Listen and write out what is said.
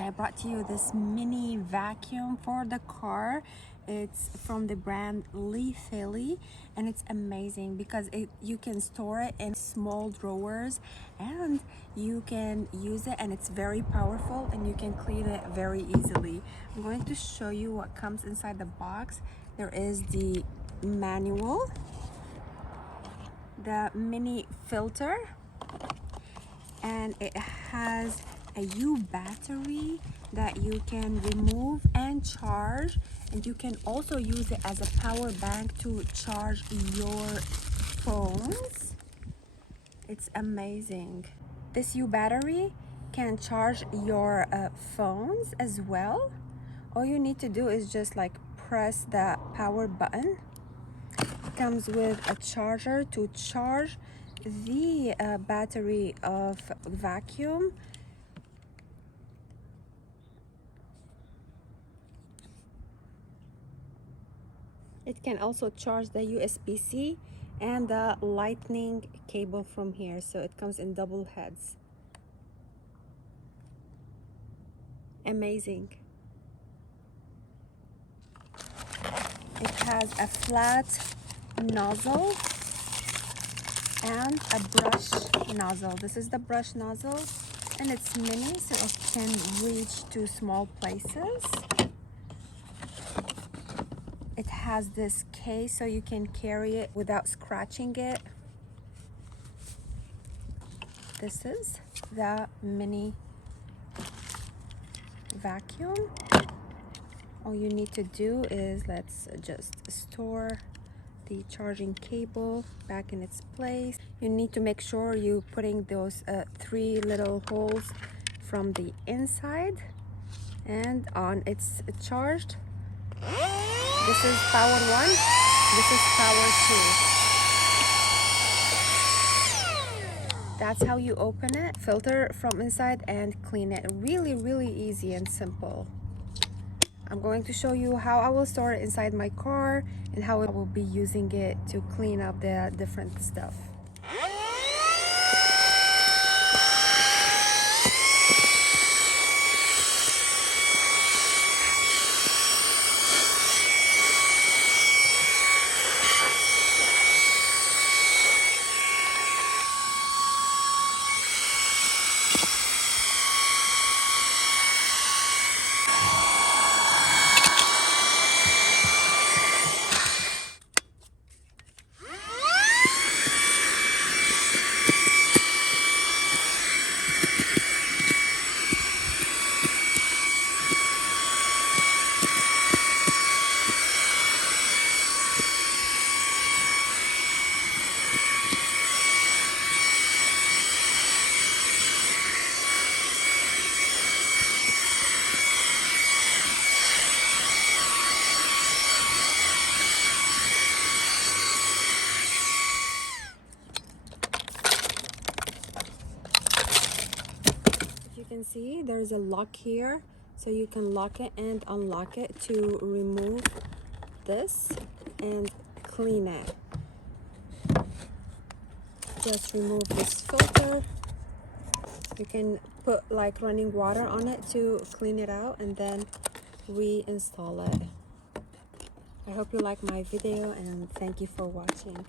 So I brought to you this mini vacuum for the car. It's from the brand Philly, and it's amazing because you can store it in small drawers and you can use it, and it's very powerful and you can clean it very easily. I'm going to show you what comes inside the box. There is the manual, the mini filter, and it has a U battery that you can remove and charge, and you can also use it as a power bank to charge your phones. It's amazing. This U battery can charge your phones as well. All you need to do is just like press the power button. It comes with a charger to charge the battery of vacuum. It can also charge the USB-C and the lightning cable from here, so it comes in double heads. Amazing. It has a flat nozzle and a brush nozzle. This is the brush nozzle, and it's mini, so it can reach to small places. It has this case so you can carry it without scratching it. This is the mini vacuum. All you need to do is let's just store the charging cable back in its place. You need to make sure you're putting those 3 little holes from the inside, and on it's charged. This is power 1, this is power 2. That's how you open it, filter from inside and clean it. Really easy and simple. I'm going to show you how I will store it inside my car and how I will be using it to clean up the different stuff. You can see there's a lock here, so you can lock it and unlock it to remove this and clean it. Just remove this filter. You can put like running water on it to clean it out and then reinstall it. I hope you like my video, and thank you for watching.